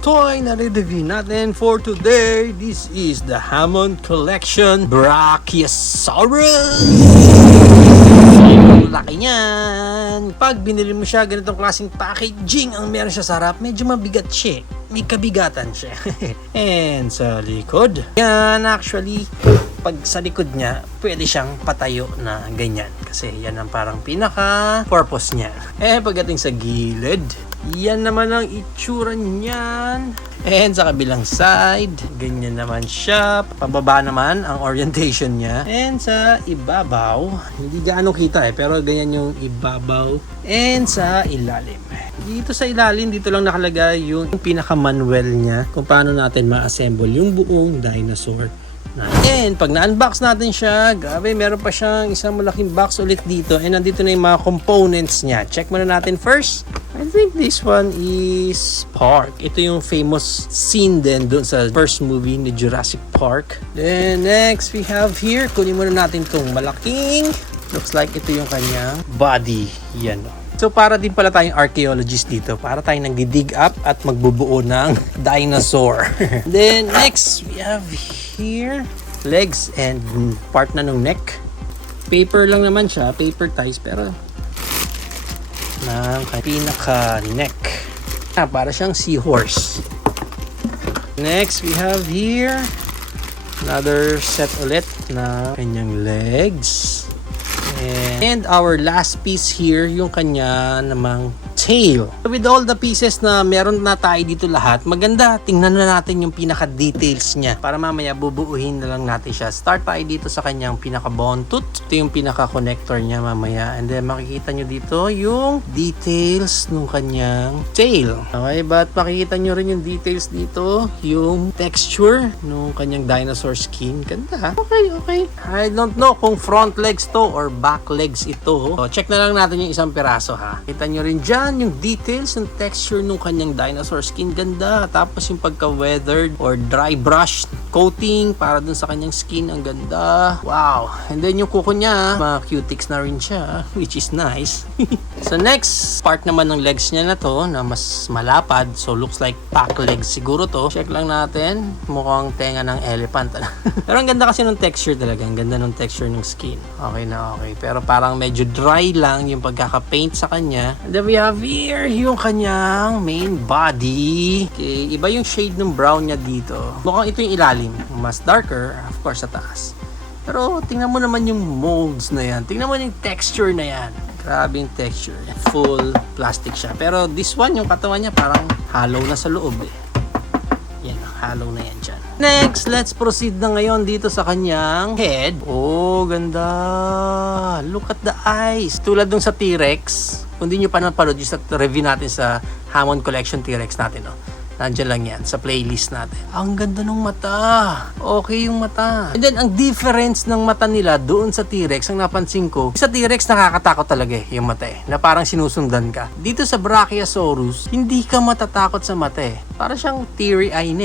toy na re-review natin for today. This is the Hammond Collection Brachiosaurus. Laki niyan. Pag binili mo siya, ganitong klaseng packaging ang meron siya sa harap, medyo mabigat siya. May kabigatan siya. And sa likod, yan actually, pag sa likod niya, pwede siyang patayo na ganyan. Kasi yan ang parang pinaka-purpose niya. Pagdating sa gilid, yan naman ang itsura niyan. And sa kabilang side, ganyan naman siya. Pababa naman ang orientation niya. And sa ibabaw, hindi gaano kita pero ganyan yung ibabaw. And sa ilalim. Dito sa ilalim, dito lang nakalagay yung pinaka-manual niya kung paano natin ma-assemble yung buong dinosaur. And pag na-unbox natin siya, grabe, meron pa siyang isang malaking box ulit dito. And nandito na yung mga components niya. Check muna natin first. I think this one is Park. Ito yung famous scene din doon sa first movie ni Jurassic Park. Then next we have here, kunin muna natin itong malaking. Looks like ito yung kanyang body. Yan. So para din pala tayong archaeologist dito. Para tayong nag-dig up at magbubuo ng dinosaur. Then next we have here legs and part na ng neck. Paper lang naman siya, paper ties, pero ng pinaka neck. Para siyang seahorse. Next we have here another set ulit na kanyang legs. And our last piece here, yung kanya namang tail. With all the pieces na meron na tayo dito lahat, maganda, tingnan na natin yung pinaka-details niya para mamaya bubuuhin na lang natin siya. Start tayo dito sa kanyang pinaka-bone tooth. Ito yung pinaka-connector niya mamaya. And then makikita nyo dito yung details ng kanyang tail. Okay, but makikita nyo rin yung details dito, yung texture ng kanyang dinosaur skin. Ganda. Okay. I don't know kung front legs to or back legs ito. So, check na lang natin yung isang piraso ha. Kita nyo rin dyan yung details, yung texture ng kanyang dinosaur skin. Ganda. Tapos yung pagka-weathered or dry brush coating para dun sa kanyang skin. Ang ganda. Wow. And then yung kuko niya, mga cutics na rin siya, which is nice. So next part naman ng legs niya na to, na mas malapad. So looks like back legs siguro to. Check lang natin. Mukhang tenga ng elephant. Pero ang ganda kasi ng texture talaga. Ang ganda ng texture ng skin. Okay na okay. Pero parang medyo dry lang yung pagkaka-paint sa kanya. And then we have here yung kanyang main body. Okay, iba yung shade ng brown niya dito. Mukhang ito yung ilalim. Mas darker, of course, sa taas. Pero tingnan mo naman yung molds na yan. Tingnan mo yung texture na yan. Grabe yung texture. Full plastic siya. Pero this one, yung katawan niya parang hollow na sa loob eh. Yan, hollow na yan dyan. Next, let's proceed na ngayon dito sa kanyang head. Oh, ganda. Look at the eyes. Tulad dun sa T-Rex. Kung di nyo pa napanood yung sa review natin sa Hammond Collection T-Rex natin, no? Nandiyan lang yan sa playlist natin. Ang ganda ng mata. Okay yung mata. And then, ang difference ng mata nila doon sa T-Rex, ang napansin ko, sa T-Rex nakakatakot talaga yung mata na parang sinusundan ka. Dito sa Brachiosaurus, hindi ka matatakot sa mata Para siyang teary-eye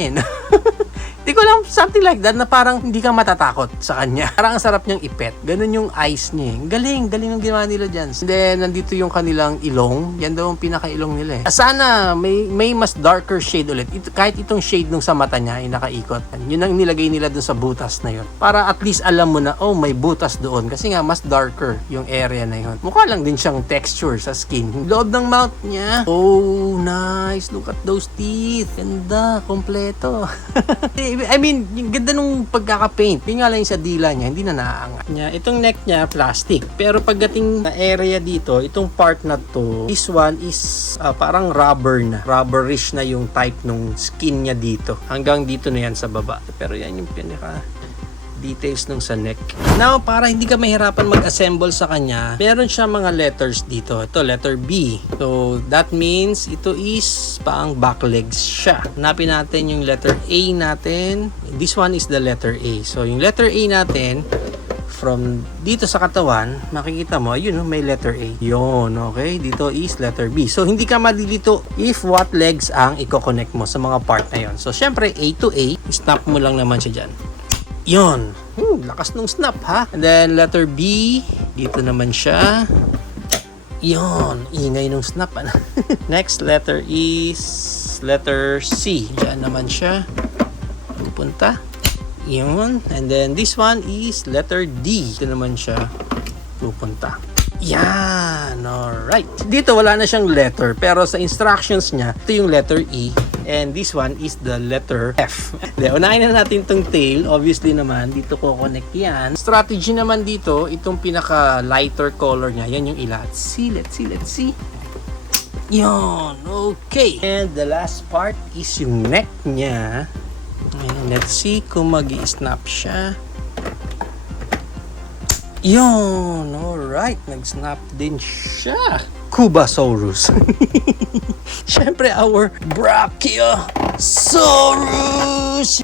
Di ko alam, something like that na parang hindi ka matatakot sa kanya. Parang ang sarap niyang ipet. Ganun yung eyes niya. Galing ang ginawa nila dyan. And then, nandito yung kanilang ilong. Yan daw ang pinaka-ilong nila Sana may mas darker shade ulit. Kahit itong shade nung sa mata niya ay nakaikot. Yun ang nilagay nila dun sa butas na yun. Para at least alam mo na, oh, may butas doon. Kasi nga, mas darker yung area na yun. Mukha lang din siyang texture sa skin. Loob ng mouth niya. Oh, nice. Look at those teeth. Ganda. Kompleto. I mean, yung ganda nung pagkaka-paint. Yung nga lang sa dila niya, hindi na naaangat niya. Itong neck niya, plastic. Pero pagdating na area dito, itong part na to, this one is parang rubber na. Rubberish na yung type nung skin niya dito. Hanggang dito na yan sa baba. Pero yan yung pinaka details nung sa neck. Now, para hindi ka mahirapan mag-assemble sa kanya, meron siya mga letters dito. Ito, letter B. So, that means ito is pang back legs siya. Hanapin natin yung letter A natin. This one is the letter A. So, yung letter A natin, from dito sa katawan, makikita mo, ayun, may letter A. Yun, okay? Dito is letter B. So, hindi ka malilito if what legs ang i-connect mo sa mga part na yon. So, syempre, A to A, snap mo lang naman siya dyan. Yun. Lakas nung snap ha. And then letter B. Dito naman siya. Yun. Ingay nung snap. Next letter is letter C. Diyan naman siya pupunta. Yun. And then this one is letter D. Ito naman siya pupunta. Yan. Alright. Dito wala na siyang letter. Pero sa instructions niya, ito yung letter E. And this one is the letter F. Unahin na natin itong tail. Obviously naman, dito ko connect yan. Strategy naman dito, itong pinaka lighter color niya. Yan yung let's see. Yun. Okay. And the last part is yung neck niya. And let's see kung mag-i-snap siya. Yun. Alright. Nag-snap din siya. Cubasaurus. Siyempre, our Brachiosaurus.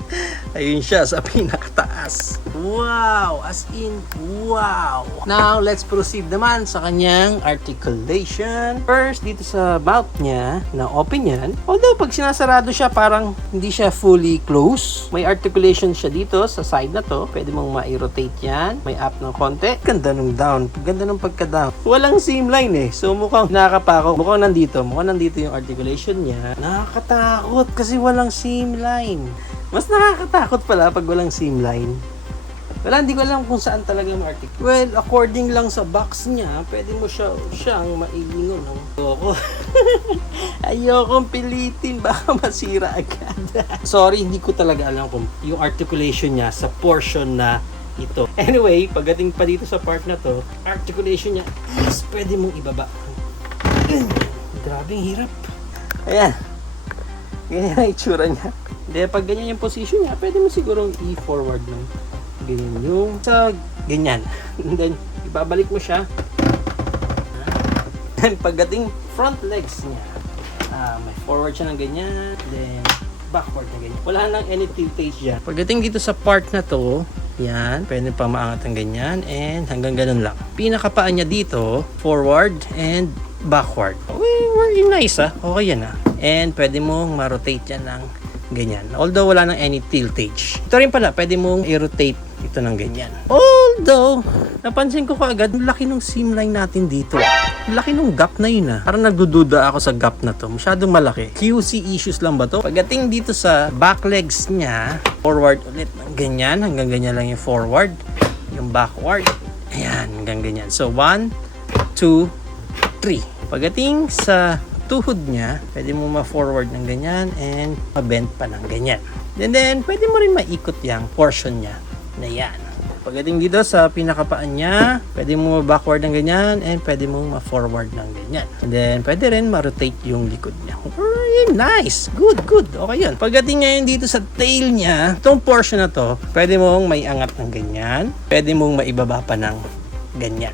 Ayun siya sa pinakataas. Wow! As in, wow! Now, let's proceed naman sa kanyang articulation. First, dito sa mouth niya, na open yan. Although, pag sinasarado siya, parang hindi siya fully close. May articulation siya dito sa side na to. Pwede mong ma-rotate yan. May up ng konti. Ganda ng down. Ganda ng pagka-down. Walang seam line eh. So, mukhang nakakapako. Mukhang nandito yung articulation niya. Nakakatakot kasi walang seam line. Mas nakakatakot pala pag walang seam line. Wala, hindi ko alam kung saan talaga ma-articulate. Well, according lang sa box niya, pwede mo siyang mailingon. Ayoko. Ayokong pilitin. Baka masira agad. Sorry, hindi ko talaga alam kung yung articulation niya sa portion na ito. Anyway, pagdating pa dito sa part na to, articulation niya is pwede mong ibaba. Grabing hirap. Ayan. Ganyan ang itsura niya. Hindi, pag ganyan yung position niya, pwede mo sigurong i-forward ng ganyan yung sa ganyan. And then, ibabalik mo siya. And pagdating front legs niya, may forward siya ng ganyan. Then, backward na ganyan. Wala nang any tiltage dyan. Pagdating dito sa part na to, yan, pwede pa maangat ng ganyan. And hanggang ganun lang. Pinakapaan niya dito, forward and backward. Very nice Okay yan And pwede mong ma-rotate yan ng ganyan. Although wala nang any tiltage. Ito rin pala, pwede mong i-rotate ito ng ganyan. Although, napansin ko kaagad, laki ng seam line natin dito. Laki ng gap na yun Parang nagdududa ako sa gap na to. Masyadong malaki. QC issues lang ba to? Pagdating dito sa back legs niya, forward ulit ng ganyan. Hanggang ganyan lang yung forward. Yung backward. Ayan, hanggang ganyan. So, 1, 2, 3. Pagdating sa tuhod niya, pwede mo ma-forward ng ganyan and ma-bend pa ng ganyan. And then, pwede mo rin maikot yung portion niya na yan. Pagdating dito sa pinakapaan niya, pwede mo ma-backward ng ganyan and pwede mo ma-forward ng ganyan. And then, pwede rin ma-rotate yung likod niya. Nice! Good. Okay yun. Pagdating ngayon dito sa tail niya, itong portion na to, pwede mong maiangat ng ganyan. Pwede mong maibaba pa ng ganyan.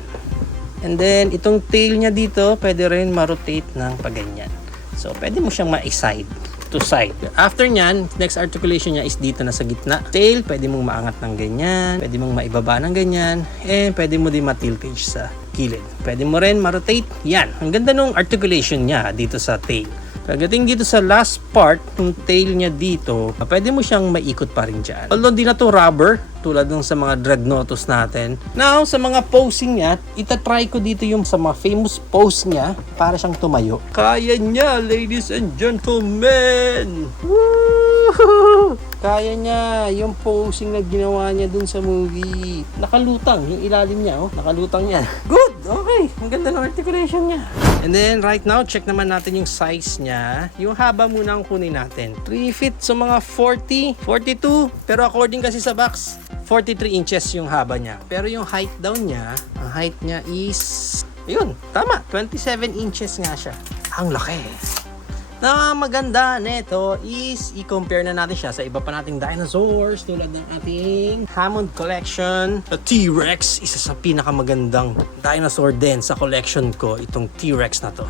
And then, itong tail niya dito, pwede rin ma-rotate ng paganyan. So, pwede mo siyang ma-side to side. After nyan, next articulation niya is dito na sa gitna. Tail, pwede mong maangat ng ganyan. Pwede mong maibaba ng ganyan. And pwede mo din ma-tiltage sa gilid. Pwede mo rin ma-rotate. Yan. Ang ganda nung articulation niya dito sa tail. Pagdating dito sa last part, yung tail niya dito, pwede mo siyang maikot pa rin dyan. Although di na to rubber, tulad ng sa mga Dreadnoughtus natin. Now, sa mga posing niya, itatry ko dito yung sa mga famous pose niya para siyang tumayo. Kaya niya, ladies and gentlemen! Woo! Kaya niya, yung posing na ginawa niya dun sa movie. Nakalutang, yung ilalim niya, nakalutang yan. Good! Okay, ang ganda ng articulation niya. And then, right now, check naman natin yung size niya. Yung haba muna ang kunin natin. 3 feet, so mga 40, 42. Pero according kasi sa box, 43 inches yung haba niya. Pero yung height daw niya, ang height niya is, yun, tama, 27 inches nga siya. Ang laki. Na maganda nito is i-compare na natin siya sa iba pa nating dinosaurs tulad ng ating Hammond collection. The T-Rex, isa sa pinakamagandang dinosaur din sa collection ko, itong T-Rex na to.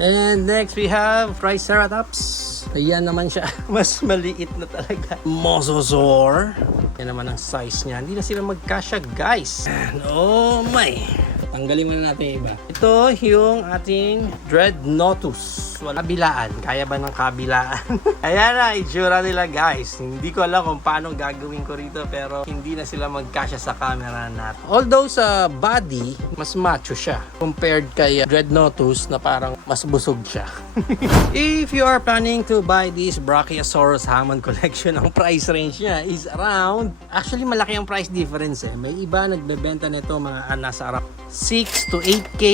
And next we have Triceratops. Ayan naman siya, mas maliit na talaga. Mosasaur. Yan naman ang size niya. Hindi na sila magkasya, guys. And oh my. tanggalin muna natin yung iba. Ito yung ating Dreadnoughtus. Wala kabilaan. Kaya ba ng kabilaan? Ayan na, itsura nila guys. Hindi ko alam kung paano gagawin ko rito pero hindi na sila magkasya sa camera natin. Although sa body, mas macho siya compared kay Dreadnoughtus na parang mas busog siya. If you are planning to buy this Brachiosaurus Hammond collection, ang price range niya is around, actually malaki ang price difference eh. May iba nagbebenta nito mga nasa around 6 to 8K,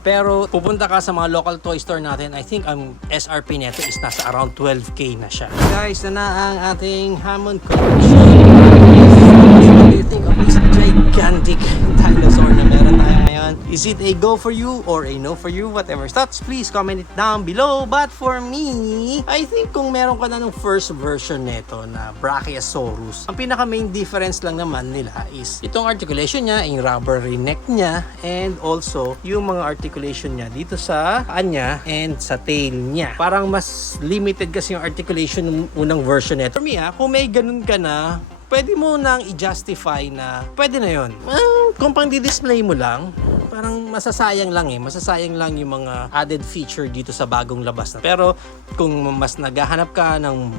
pero pupunta ka sa mga local toy store natin, I think ang SRP nito is nasa around 12K na siya. Guys, na ang ating Hammond collection. What do you think of this gigantic dinosaur na meron tayo ngayon? Is it a go for you or a no for you? Whatever thoughts, please comment it down below. But for me, I think kung meron ka na ng first version nito na Brachiosaurus, ang pinaka main difference lang naman nila is itong articulation niya, yung rubbery neck niya, and also yung mga articulation niya dito sa paan niya and sa tail niya. Parang mas limited kasi yung articulation ng unang version nito. For me kung may ganun ka na, pwede mo nang i-justify na pwede na yun. Kung pang di-display mo lang, parang masasayang lang masasayang lang yung mga added feature dito sa bagong labas na. Pero kung mas naghahanap ka ng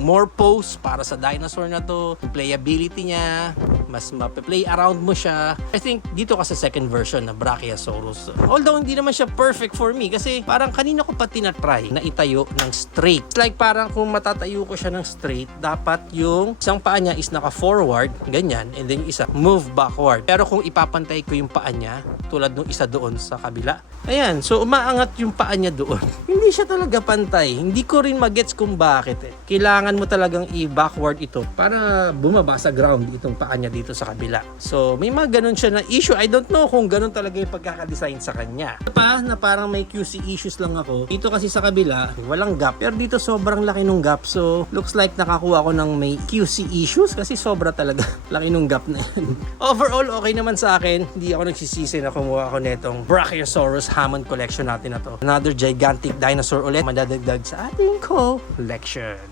more pose para sa dinosaur na to, yung playability niya, mas mape-play around mo siya, I think dito ka sa second version na Brachiosaurus. Although hindi naman siya perfect for me kasi parang kanina ko pa tinatry na itayo ng straight. It's like parang kung matatayo ko siya ng straight, dapat yung isang paa niya is naka-forward, ganyan, and then yung isa move backward. Pero kung ipapantay ko yung paa niya, tulad nung isa doon sa kabila, ayan, so umaangat yung paa niya doon. Hindi siya talaga pantay. Hindi ko rin magets kung bakit eh. Kailangan mo talagang i-backward ito para bumaba sa ground itong paa niya dito sa kabila. So, may mga ganun siya na issue. I don't know kung ganun talaga yung pagkakadesign sa kanya. Pa na parang may QC issues lang ako. Dito kasi sa kabila, walang gap. Pero dito sobrang laki nung gap. So, looks like nakakuha ko ng may QC issues kasi sobra talaga laki nung gap na yan. Overall, okay naman sa akin. Hindi ako nagsisisi na kumuha ako netong Brachiosaurus Hammond collection natin na to. Another gigantic dinosaur ulit madadagdag sa ating collection.